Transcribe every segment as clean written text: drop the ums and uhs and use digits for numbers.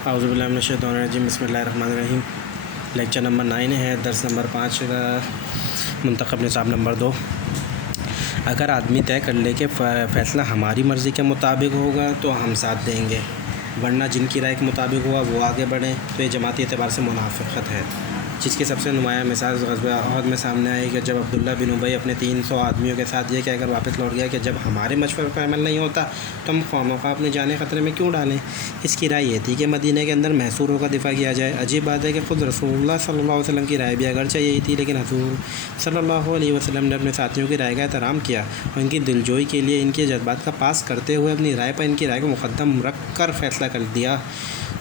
اعوذ باللہ من الشیطان الرجیم، بسم اللہ الرحمن الرحیم۔ لیکچر نمبر 9 ہے، درس نمبر 5 کا منتخب نصاب نمبر 2۔ اگر آدمی طے کر لے کہ فیصلہ ہماری مرضی کے مطابق ہوگا تو ہم ساتھ دیں گے، ورنہ جن کی رائے کے مطابق ہوا وہ آگے بڑھیں، تو یہ جماعتی اعتبار سے منافقت ہے، جس کی سب سے نمایاں مثال غزوہ احد میں سامنے آئی کہ جب عبداللہ بن ابی اپنے 300 آدمیوں کے ساتھ یہ کہہ کر واپس لوٹ گیا کہ جب ہمارے مشورے پر عمل نہیں ہوتا تو ہم خواہ اپنے جانیں خطرے میں کیوں ڈالیں۔ اس کی رائے یہ تھی کہ مدینہ کے اندر محصور ہو کر دفاع کیا جائے۔ عجیب بات ہے کہ خود رسول اللہ صلی اللہ علیہ وسلم کی رائے بھی اگرچہ یہی تھی، لیکن حضور صلی اللہ علیہ وسلم نے اپنے ساتھیوں کی رائے کا احترام کیا اور ان کی دلجوئی کے لیے ان کے جذبات کا پاس کرتے ہوئے اپنی رائے پر ان کی رائے کو مقدم رکھ کر فیصلہ کر دیا۔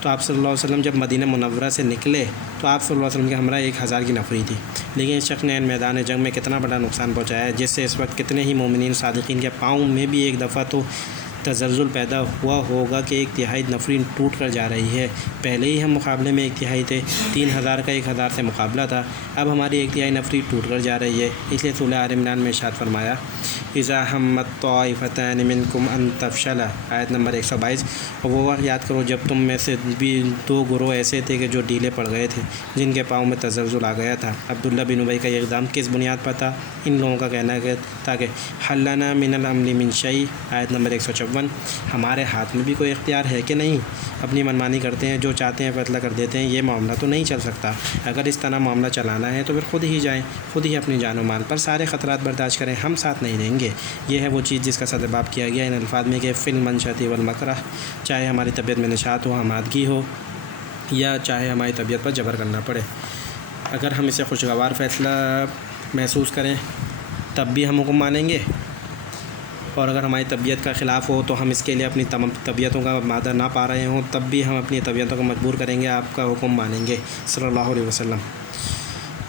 تو آپ صلی اللہ علیہ وسلم جب مدینہ منورہ سے نکلے تو آپ صلی اللہ علیہ وسلم کے ہمراہ 1000 کی نفری تھی، لیکن اس شخص نے میدان جنگ میں کتنا بڑا نقصان پہنچایا ہے، جس سے اس وقت کتنے ہی مومنین صادقین کے پاؤں میں بھی ایک دفعہ تو تزلزل پیدا ہوا ہوگا کہ 1/3 نفری ٹوٹ کر جا رہی ہے۔ پہلے ہی ہم مقابلے میں 1/3 تھے، 3000 کا 1000 سے مقابلہ تھا، اب ہماری 1/3 نفری ٹوٹ کر جا رہی ہے۔ اس لیے سورہ آل عمران میں ارشاد فرمایا، اذا ہمت طائفتان منکم ان تفشلا، آیت نمبر 122۔ اور وہ وقت یاد کرو جب تم میں سے بھی 2 گروہ ایسے تھے کہ جو ڈھیلے پڑ گئے تھے، جن کے پاؤں میں تزلزل آ گیا تھا۔ عبداللہ بن ابی کا یہ اقدام کس بنیاد پر تھا؟ ان لوگوں کا کہنا ہے کہ تاکہ حل لنا من الامر من شیء، آیت نمبر 154۔ ہمارے ہاتھ میں بھی کوئی اختیار ہے کہ نہیں؟ اپنی منمانی کرتے ہیں، جو چاہتے ہیں فیصلہ کر دیتے ہیں، یہ معاملہ تو نہیں چل سکتا۔ اگر اس طرح معاملہ چلانا ہے تو پھر خود ہی جائیں، خود ہی اپنی جان و مال پر سارے خطرات برداشت کریں، ہم ساتھ نہیں دیں گے۔ یہ ہے وہ چیز جس کا صدر باب کیا گیا ان الفاظ میں کہ فی المنشۃ والمکرہ، چاہے ہماری طبیعت میں نشاط ہو، آمادگی ہو، یا چاہے ہماری طبیعت پر جبر کرنا پڑے۔ اگر ہم اسے خوشگوار فیصلہ محسوس کریں تب بھی ہم حکم مانیں گے، اور اگر ہماری طبیعت کا خلاف ہو تو ہم اس کے لیے اپنی تمام طبیعتوں کا مادہ نہ پا رہے ہوں تب بھی ہم اپنی طبیعتوں کو مجبور کریں گے، آپ کا حکم مانیں گے صلی اللہ علیہ وسلم۔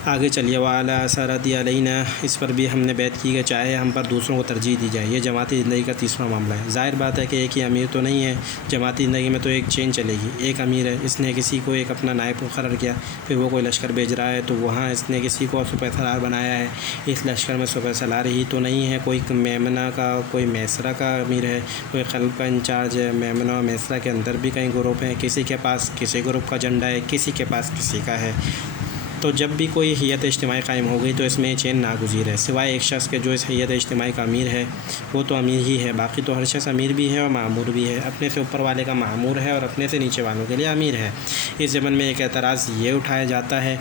آگے چلیے، وعلی اثرتی علینا، اس پر بھی ہم نے بیعت کی کہ چاہے ہم پر دوسروں کو ترجیح دی جائے۔ یہ جماعتی زندگی کا تیسرا معاملہ ہے۔ ظاہر بات ہے کہ ایک ہی امیر تو نہیں ہے، جماعتی زندگی میں تو ایک چین چلے گی۔ ایک امیر ہے، اس نے کسی کو ایک اپنا نائب مقرر کیا، پھر وہ کوئی لشکر بھیج رہا ہے تو وہاں اس نے کسی کو سپہ سالار بنایا ہے۔ اس لشکر میں سپہ سالار ہی تو نہیں ہے، کوئی میمنہ کا، کوئی میسرہ کا امیر ہے، کوئی قلب کا انچارج ہے۔ میمنہ اور میسرہ کے اندر بھی کئی گروپ ہیں، کسی کے پاس کسی گروپ کا جھنڈا ہے، کسی کے پاس کسی کا ہے۔ تو جب بھی کوئی ہیئت اجتماعی قائم ہو گئی تو اس میں چین ناگزیر ہے، سوائے ایک شخص کے جو اس ہیئت اجتماعی کا امیر ہے، وہ تو امیر ہی ہے، باقی تو ہر شخص امیر بھی ہے اور معمور بھی ہے۔ اپنے سے اوپر والے کا معمور ہے اور اپنے سے نیچے والوں کے لیے امیر ہے۔ اس ضمن میں ایک اعتراض یہ اٹھایا جاتا ہے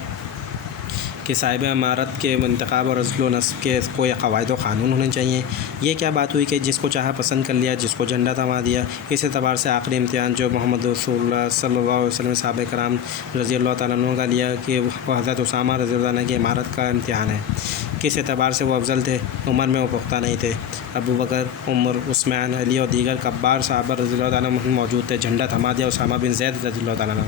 کہ صاحب امارت کے انتخاب اور عزل و نصب کے کوئی قواعد و قانون ہونے چاہیے۔ یہ کیا بات ہوئی کہ جس کو چاہا پسند کر لیا، جس کو جھنڈا تھما دیا؟ اس اعتبار سے آخری امتحان جو محمد رسول اللہ صلی اللہ علیہ وسلم صحابہ کرام رضی اللہ تعالیٰ عنہ کا لیا کہ وہ حضرت اسامہ رضی اللہ عنہ کی امارت کا امتحان ہے۔ کس اعتبار سے وہ افضل تھے؟ عمر میں وہ پختہ نہیں تھے، ابو بکر، عمر، عثمان، علی اور دیگر کبار صحابہ رضی اللہ تعالیٰ عنہ موجود تھے، جھنڈا تھما دیا اسامہ بن زید رضی اللہ تعالیٰ عنہ۔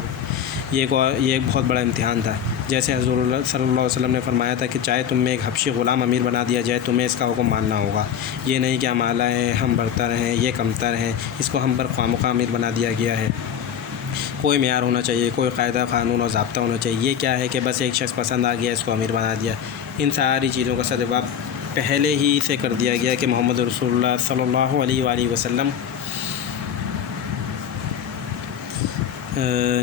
یہ ایک بہت بڑا امتحان تھا۔ جیسے حضور صلی اللہ علیہ وسلم نے فرمایا تھا کہ چاہے تم میں ایک حبشی غلام امیر بنا دیا جائے، تمہیں اس کا حکم ماننا ہوگا۔ یہ نہیں کہ ہم اعلیٰ ہیں، ہم برتر ہیں، یہ کمتر ہیں، اس کو ہم پر خواہ مخواہ امیر بنا دیا گیا ہے۔ کوئی معیار ہونا چاہیے، کوئی قاعدہ قانون اور ضابطہ ہونا چاہیے۔ یہ کیا ہے کہ بس ایک شخص پسند آ گیا، اس کو امیر بنا دیا۔ ان ساری چیزوں کا سدباب پہلے ہی سے کر دیا گیا کہ محمد رسول اللہ صلی اللہ علیہ وآلہ وسلم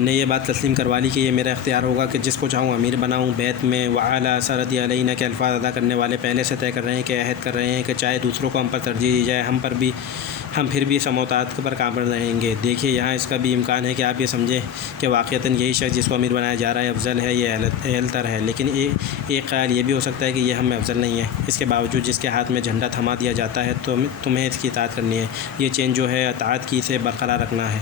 نے یہ بات تسلیم کروا لی کہ یہ میرا اختیار ہوگا کہ جس کو چاہوں امیر بناؤں۔ بیعت میں وعلی اثرتی علینا کے الفاظ ادا کرنے والے پہلے سے طے کر رہے ہیں کہ عہد کر رہے ہیں کہ چاہے دوسروں کو ہم پر ترجیح دی جائے، ہم پھر بھی سمع و اطاعت پر قائم رہیں گے۔ دیکھیے، یہاں اس کا بھی امکان ہے کہ آپ یہ سمجھیں کہ واقعتاً یہی شخص جس کو امیر بنایا جا رہا ہے افضل ہے، یہ اہل تر ہے، لیکن ایک خیال یہ بھی ہو سکتا ہے کہ یہ ہم میں افضل نہیں ہے۔ اس کے باوجود جس کے ہاتھ میں جھنڈا تھما دیا جاتا ہے تو تمہیں اس کی اطاعت کرنی ہے۔ یہ چین جو ہے اطاعت کی، اسے برقرار رکھنا ہے،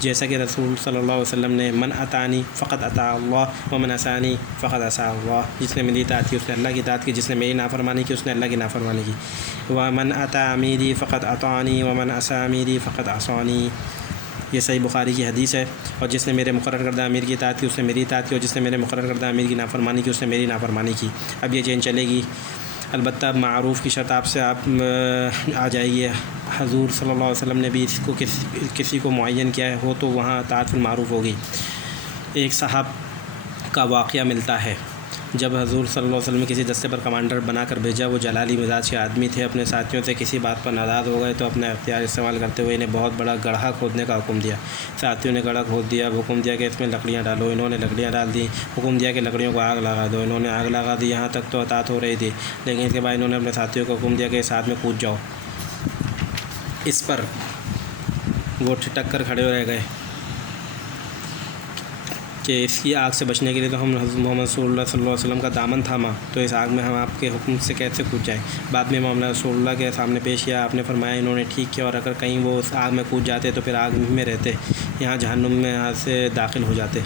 جیسا کہ رسول صلی اللہ علیہ وسلم نے من اطاعنی فقط اطاع اللہ ومن عصانی فقط عصى اللہ، جس نے میری اطاعت کی اس نے اللہ کی اطاعت کی، جس نے میری نافرمانی کی اس نے اللہ کی نافرمانی کی۔ ومن اطاع امیری فقط اطاعنی ومن عصى امیری فقط عصانی، یہ صحیح بخاری کی حدیث ہے۔ اور جس نے میرے مقرر کردہ امیر کی اطاعت کی اس نے میری اطاعت کی، اور جس نے میرے مقرر کردہ امیر کی نافرمانی کی اس نے میری نافرمانی کی۔ اب یہ چین چلے گی، البتہ معروف کی شرط آپ سے آ جائے گی۔ حضور صلی اللہ علیہ وسلم نے بھی اس کو کسی کو معین کیا ہو تو وہاں اطاعت بالمعروف ہوگی۔ ایک صاحب کا واقعہ ملتا ہے، جب حضور صلی اللہ علیہ وسلم نے کسی دستے پر کمانڈر بنا کر بھیجا، وہ جلالی مزاج کے آدمی تھے، اپنے ساتھیوں سے کسی بات پر ناراض ہو گئے تو اپنا اختیار استعمال کرتے ہوئے انہیں بہت بڑا گڑھا کھودنے کا حکم دیا۔ ساتھیوں نے گڑھا کھود دیا، حکم دیا کہ اس میں لکڑیاں ڈالو، انہوں نے لکڑیاں ڈال دیں، حکم دیا کہ لکڑیوں کو آگ لگا دو، انہوں نے آگ لگا دی۔ یہاں تک تو اطاعت ہو رہی تھی، لیکن اس کے بعد انہوں نے اپنے ساتھیوں کو حکم دیا کہ اس آگ میں کود جاؤ۔ اس پر وہ ٹھٹک کر کھڑے رہ گئے کہ اس کی آگ سے بچنے کے لیے تو ہم حضرت محمد صلی اللہ علیہ وسلم کا دامن تھاما، تو اس آگ میں ہم آپ کے حکم سے کیسے کود جائیں؟ بعد میں معاملہ رسول اللہ کے سامنے پیش کیا، آپ نے فرمایا انہوں نے ٹھیک کیا، اور اگر کہیں وہ اس آگ میں کود جاتے تو پھر آگ میں رہتے، یہاں جہنم میں یہاں سے داخل ہو جاتے۔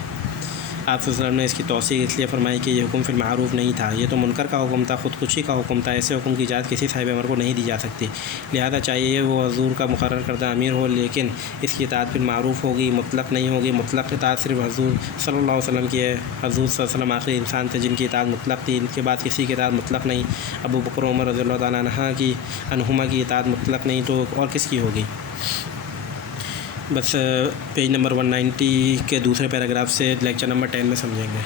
آپ صلی اللہ علیہ وسلم نے اس کی توثیق اس لیے فرمائی کہ یہ حکم فی المعروف نہیں تھا، یہ تو منکر کا حکم تھا، خودکشی کا حکم تھا۔ ایسے حکم کی اجازت کسی صاحب امر کو نہیں دی جا سکتی، لہذا چاہیے وہ حضور کا مقرر کردہ امیر ہو، لیکن اس کی اطاعت بالمعروف ہوگی، مطلق نہیں ہوگی۔ مطلق اطاعت صرف حضور صلی اللہ علیہ وسلم کی ہے۔ حضور صلی اللہ علیہ وسلم آخری انسان تھے جن کی اطاعت مطلق تھی، ان کے بعد کسی کی اطاعت مطلق نہیں۔ ابو بکر عمر رضی اللہ تعالیٰ عنہما کی اطاعت مطلق نہیں تو اور کس کی ہوگی؟ بس پیج نمبر 190 کے دوسرے پیراگراف سے لیکچر نمبر 10 میں سمجھیں گے۔